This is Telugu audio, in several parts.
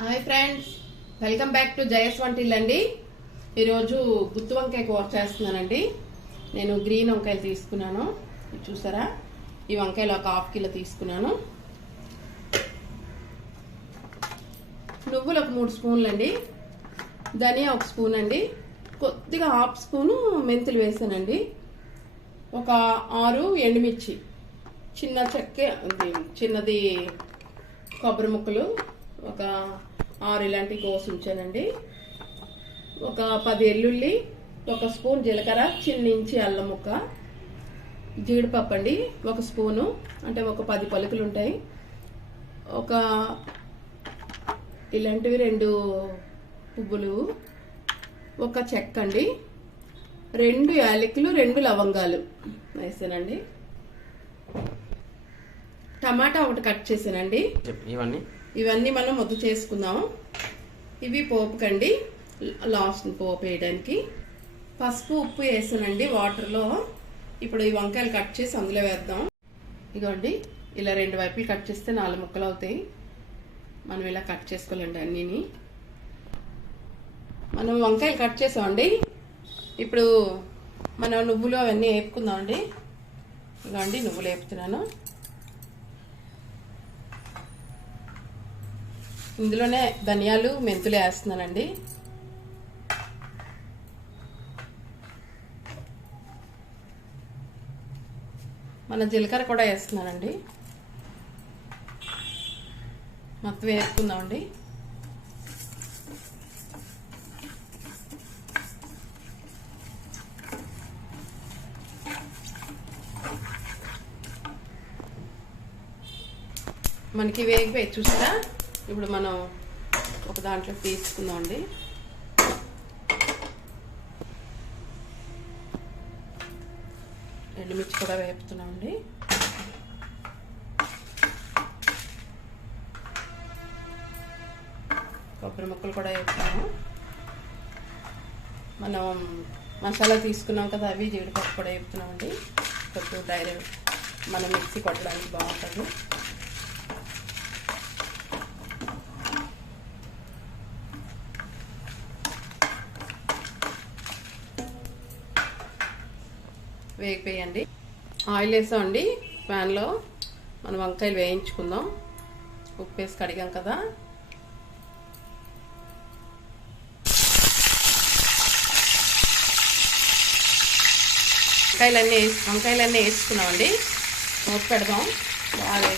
Hi friends, welcome back to Jaya సvantaillu అండి. ఈరోజు గుత్తి వంకాయ కూర చేస్తున్నానండి. నేను గ్రీన్ వంకాయలు తీసుకున్నాను, చూసారా. ఈ వంకాయలు ఒక హాఫ్ కిలో తీసుకున్నాను. నువ్వులు ఒక 3 స్పూన్లు అండి, ధనియా 1 స్పూన్ అండి, కొద్దిగా హాఫ్ స్పూను మెంతులు వేసానండి, ఒక 6 ఎండుమిర్చి, చిన్న చిన్నది కొబ్బరి ముక్కలు ఒక 6 ఇలాంటి కోసి ఉంచానండి, ఒక 10 ఎల్లుల్లి, 1 స్పూన్ జీలకర్ర, చిన్న ఇంచి అల్లం ముక్క, జీడిపప్పు అండి 1 స్పూను, అంటే ఒక 10 పలుకులు ఉంటాయి, ఒక ఇలాంటివి 2 పువ్వులు, ఒక చెక్క అండి, 2 యాలకులు, 2 లవంగాలు వేసానండి, టమాటా ఒకటి కట్ చేసానండి. ఇవన్నీ మనం ముద్ద చేసుకుందాం. ఇవి పోపుకండి, లాస్ట్ పోపు వేయడానికి. పసుపు ఉప్పు వేసానండి వాటర్లో. ఇప్పుడు ఈ వంకాయలు కట్ చేసి అందులో వేద్దాం. ఇదిగోండి, ఇలా 2 వైపులు కట్ చేస్తే 4 ముక్కలు అవుతాయి. మనం ఇలా కట్ చేసుకోవాలండి అన్నీని. మనం వంకాయలు కట్ చేసామండి. ఇప్పుడు మనం నువ్వులు అవన్నీ వేపుకుందామండి. ఇదిగోండి, నువ్వులు వేపుతున్నాను. ఇందులోనే ధనియాలు, మెంతులు వేస్తున్నానండి. మన జీలకర్ర కూడా వేస్తున్నానండి. మొత్తం వేసుకుందామండి. మనకి వేగిపోయి చూసారా. ఇప్పుడు మనం ఒక దాంట్లో తీసుకుందామండి. ఎండుమిర్చి కూడా వేపుతున్నామండి. కొబ్బరి ముక్కలు కూడా వేపుతాము. మనం మసాలా తీసుకున్నాం కదా, అవి జీడిపప్పు కూడా వేపుతున్నామండి. కొంచెం డైరెక్ట్ మనం మిక్సీ కొట్టడానికి బాగుంటుంది. వేగిపోయండి. ఆయిల్ వేసామండి ప్యాన్లో. మనం వంకాయలు వేయించుకుందాం. ఉప్పు వేసి కడిగాం కదా. వంకాయలన్నీ వేసుకున్నామండి. మూత పెడదాం. బాగా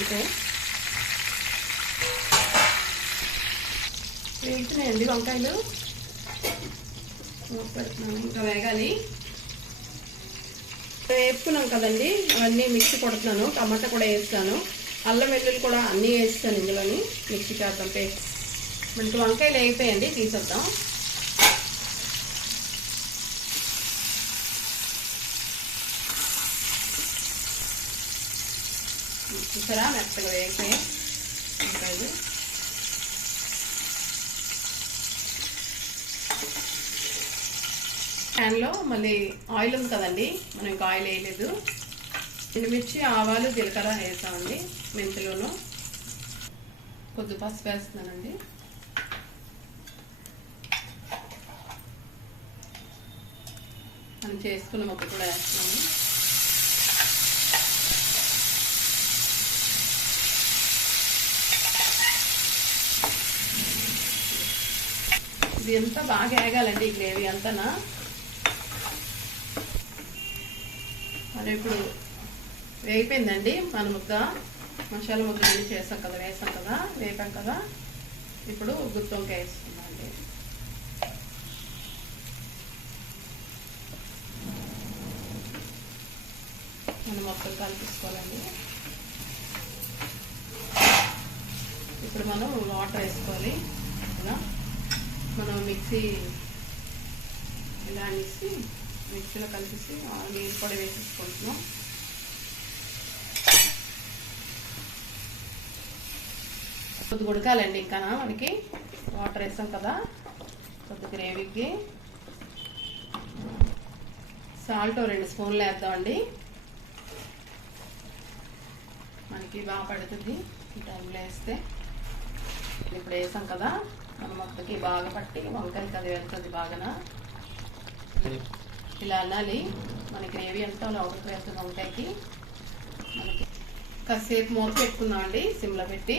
వేగుతున్నాయండి వంకాయలు. మూత పెడుతున్నాం, ఇంకా వేగాలి. వేపుకున్నాం కదండి, అవన్నీ మిక్సీ కొడుతున్నాను. టమాటా కూడా వేస్తాను, అల్లం వెల్లుల్లి కూడా అన్నీ వేస్తాను ఇందులోని. మిక్సీ చేద్దాం పేస్ట్. మనకి వంకాయలు వేగిపోయండి, తీసేద్దాం. చూసారా, మెత్తగా వేగిపోయాయి వంకాయలు. ప్యాన్లో మళ్ళీ ఆయిల్ ఉంది కదండి, మనం ఇంకా ఆయిల్ వేయలేదు. ఎండుమిర్చి, ఆవాలు, జీలకర్ర వేసామండి, మెంతులను. కొద్ది పసుపు వేస్తున్నానండి. మనం చేసుకున్న ముక్క కూడా వేస్తున్నాము. ఇది అంతా బాగా వేగాలండి, ఈ గ్రేవీ అంతా. మరి ఇప్పుడు వేగిపోయిందండి మన ముద్ద. మసాలా ముద్ద అన్ని చేసాం కదా, వేసాం కదా, వేపాం కదా. ఇప్పుడు గుత్తి వంకాయ వేసుకుందామండి. మనం మొత్తం కలిపేసుకోవాలండి. ఇప్పుడు మనం వాటర్ వేసుకోవాలి. మనం మిక్సీ ఇలా అనేసి మిక్సీలో కలిపేసి నీళ్ళు కూడా వేసేసుకుంటున్నాం. కొద్దిగా ఉడకాలండి ఇంకా. మనకి వాటర్ వేసాం కదా, కొద్ది గ్రేవీకి సాల్ట్ 2 స్పూన్లు వేద్దామండి. మనకి బాగా పడుతుంది ఈ టైంలో వేస్తే. ఇప్పుడు వేసాం కదా, మన మొక్కకి బాగా పట్టి వంకాయకి అది వెళ్తుంది బాగా. ఇలా అనాలి. మన గ్రేవీ అంతా లోపలికి వెళ్తుంది వంకాయకి. మనకి కాసేపు మూత పెట్టుకుందాం అండి, సిమ్లో పెట్టి.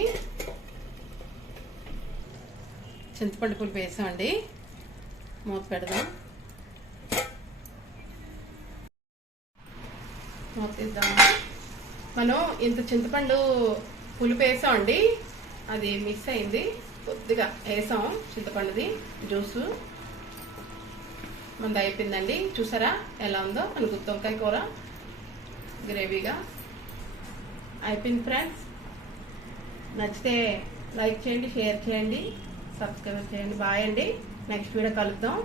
చింతపండు పులుపు వేసామండి, మూత పెడదాం. మూత తీద్దాం. మనం ఇంత చింతపండు పులుపు వేసామండి, అది మిస్ అయింది. కొద్దిగా వేసాం చింతపండుది జ్యూసు. మనది అయిపోయిందండి. చూసారా ఎలా ఉందో మన గుత్తి వంకాయ కూర గ్రేవీగా అయిపోయింది. ఫ్రెండ్స్, నచ్చితే లైక్ చేయండి, షేర్ చేయండి, సబ్స్క్రైబ్ చేయండి. బాయ్ అండి. నెక్స్ట్ వీడియో కలుద్దాం.